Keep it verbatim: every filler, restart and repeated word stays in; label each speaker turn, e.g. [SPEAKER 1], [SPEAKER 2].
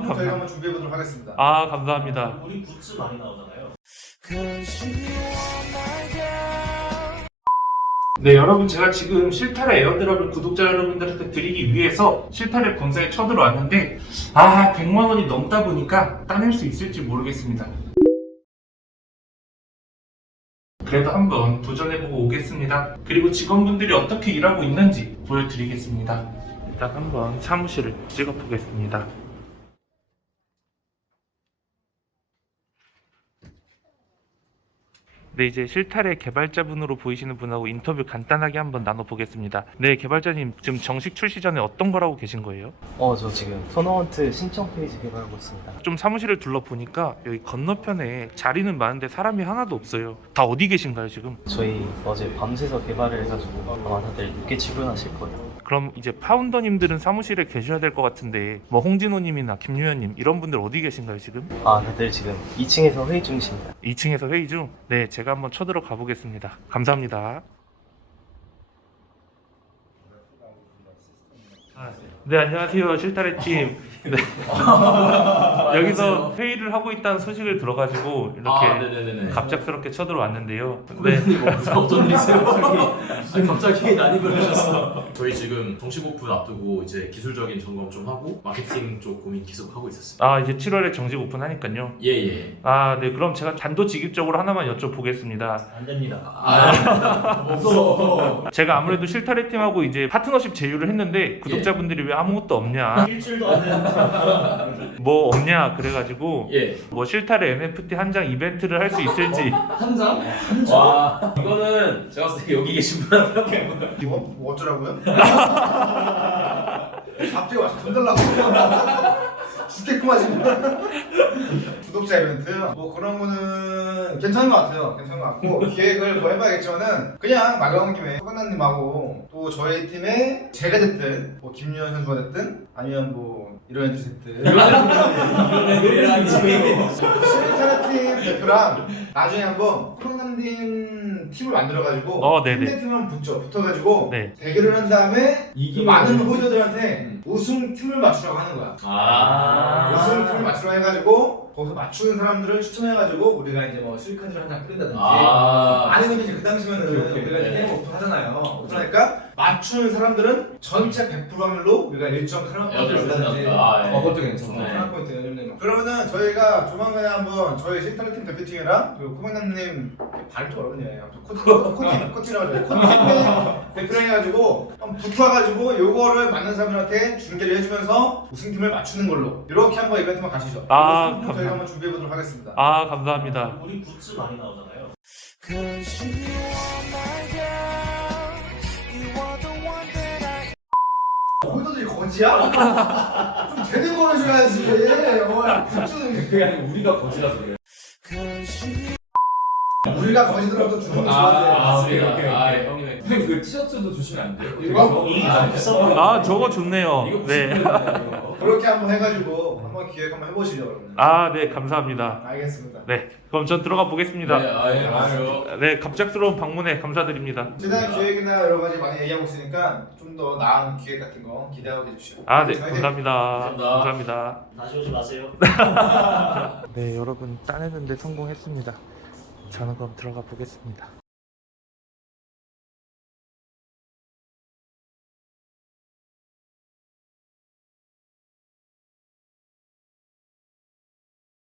[SPEAKER 1] 저희가 한번 준비해 보도록 하겠습니다.
[SPEAKER 2] 아, 감사합니다.
[SPEAKER 3] 우리 굿즈 많이 나오잖아요.
[SPEAKER 2] 네, 여러분, 제가 지금 실타래 에어드랍을 구독자 여러분들한테 드리기 위해서 실타래 본사에 쳐들어왔는데, 아, 백만 원이 넘다 보니까 따낼 수 있을지 모르겠습니다. 그래도 한번 도전해보고 오겠습니다. 그리고 직원분들이 어떻게 일하고 있는지 보여드리겠습니다. 일단 한번 사무실을 찍어보겠습니다. 네, 이제 실타래 개발자분으로 보이시는 분하고 인터뷰 간단하게 한번 나눠보겠습니다. 네, 개발자님, 지금 정식 출시 전에 어떤 걸 하고 계신 거예요?
[SPEAKER 3] 어, 저 지금 토너헌트 신청 페이지 개발하고 있습니다.
[SPEAKER 2] 좀 사무실을 둘러보니까 여기 건너편에 자리는 많은데 사람이 하나도 없어요. 다 어디 계신가요, 지금?
[SPEAKER 3] 저희 어제 밤새서 개발을 해가지고 아마 다들 늦게 출근하실 거예요.
[SPEAKER 2] 그럼 이제 파운더님들은 사무실에 계셔야 될 것 같은데, 뭐 홍진호님이나 김유현님 이런 분들 어디 계신가요, 지금?
[SPEAKER 3] 아, 다들 지금 이 층에서 회의 중이십니다.
[SPEAKER 2] 이 층에서 회의 중? 네, 제가 한번 쳐들어가 보겠습니다. 감사합니다. 네, 안녕하세요, 실타래팀. 네. 여기서 회의를 하고 있다는 소식을 들어가지고 이렇게
[SPEAKER 4] 아, 네네네네.
[SPEAKER 2] 갑작스럽게 쳐들어왔는데요. 네.
[SPEAKER 4] 후배님 뭐 어떤 일이세요? 갑자기 갑자기 난입을 하셨어. 저희 지금 정식 오픈 앞두고 이제 기술적인 점검 좀 하고 마케팅 쪽 고민 계속 하고 있었습니다.
[SPEAKER 2] 아, 이제 칠월에 정식 오픈하니까요.
[SPEAKER 4] 예예.
[SPEAKER 2] 아, 네, 그럼 제가 단도직입적으로 하나만 여쭤보겠습니다.
[SPEAKER 3] 안 됩니다.
[SPEAKER 4] 아, 없어.
[SPEAKER 2] 제가 아무래도 실타래 팀하고 이제 파트너십 제휴를 했는데 구독자분들이 왜 아무것도 없냐,
[SPEAKER 3] 일주일도 안 되는
[SPEAKER 2] 뭐 없냐 그래가지고
[SPEAKER 4] 예.
[SPEAKER 2] 뭐 실타래 엠에프티 한 장 이벤트를 할 수 있을지.
[SPEAKER 4] 한 장? 한 장? 와. 이거는 제가 봤을 때 여기 계신 분한테
[SPEAKER 1] 뭐, 뭐 어쩌라고요? 갑자기 와서 돈 달라고 죽겠구만 지금. 구독자 이벤트 뭐 그런 거는 괜찮은 것 같아요. 괜찮은 것 같고 기획을 뭐 해봐야겠지만은 그냥 말 나온 김에 허건남님하고 또 저희 팀에 제가 됐든 뭐 김유현 선수가 됐든 아니면 뭐 이런 애들 됐든
[SPEAKER 4] 이런 애들이랑 지금
[SPEAKER 1] 실타래 팀 대표랑 나중에 한번 허건남님 팀을 만들어가지고
[SPEAKER 2] 어, 네네.
[SPEAKER 1] 팀 한번 붙죠. 붙어가지고
[SPEAKER 2] 네.
[SPEAKER 1] 대결을 한 다음에
[SPEAKER 4] 이기면
[SPEAKER 1] 많은 호주들한테
[SPEAKER 4] 음.
[SPEAKER 1] 우승 팀을 맞추라고 하는 거야.
[SPEAKER 4] 아.
[SPEAKER 1] 우승 팀을 맞추라고 해가지고 거기서 맞추는 사람들을 추천해가지고 우리가 이제 뭐 실카드를 한 장 뿌린다든지
[SPEAKER 4] 아.
[SPEAKER 1] 아니면 이제 그 당시면은
[SPEAKER 4] 오케이, 오케이.
[SPEAKER 1] 우리가 이제
[SPEAKER 4] 네.
[SPEAKER 1] 게임 오픈하잖아요. 그러니까 맞추는 사람들은 전체 백 퍼센트 확률로 우리가 일정 크라운 포인트를 준다든지
[SPEAKER 4] 아, 예.
[SPEAKER 1] 어,
[SPEAKER 4] 그것도 괜찮네.
[SPEAKER 1] 크라운 포인트 요즘에 그러면은 저희가 조만간에 한번 저희 실타래 팀 대표팀이랑 그리고 코맹남님 발음 좀 어렵네. 코팅 코팅 코팅이라고 하죠. 코팅 대표랑 해가지고 한번 붙어가지고 요거를 맞는 사람들한테 중계를 해주면서 우승팀을 맞추는 걸로 이렇게 한번 이벤트만 가시죠.
[SPEAKER 2] 아,
[SPEAKER 1] 저희가
[SPEAKER 2] 감사합니다.
[SPEAKER 1] 한번 준비해 보도록 하겠습니다.
[SPEAKER 2] 아, 감사합니다.
[SPEAKER 3] 우리 굿즈 많이 나오잖아요.
[SPEAKER 1] 거기도 이 거지야? 좀 되는 거 해줘야지. 어, 굿즈는
[SPEAKER 4] 그게 아니고 우리가 거지라서 그래.
[SPEAKER 1] 우리가 거지더라도 주는 거
[SPEAKER 4] 아,
[SPEAKER 1] 좋아해.
[SPEAKER 4] 아, 오케이, 오케이. 아, 형님. 형님 그 티셔츠도 주시면 안 돼요?
[SPEAKER 1] 이거?
[SPEAKER 3] 이게 안 비싸 보여.
[SPEAKER 2] 아, 저거 좋네요.
[SPEAKER 4] 이거
[SPEAKER 2] 네.
[SPEAKER 4] 네.
[SPEAKER 1] 그렇게 한번 해가지고 한번 기획 한번 해보시죠, 여러분.
[SPEAKER 2] 아, 네, 감사합니다.
[SPEAKER 1] 알겠습니다.
[SPEAKER 2] 네, 그럼 전 들어가 보겠습니다.
[SPEAKER 4] 네, 아, 예, 맞아요.
[SPEAKER 2] 네, 갑작스러운 방문에 감사드립니다.
[SPEAKER 1] 최대한 기획이나 여러 가지 많이 얘기하고 있으니까 좀 더 나은 기획 같은 거 기대하고 계십시오.
[SPEAKER 2] 아, 네,
[SPEAKER 1] 저희
[SPEAKER 2] 감사합니다.
[SPEAKER 4] 감사합니다.
[SPEAKER 2] 감사합니다.
[SPEAKER 3] 다시 오지 마세요.
[SPEAKER 2] 네, 여러분 따내는데 성공했습니다. 저는 그럼 들어가 보겠습니다.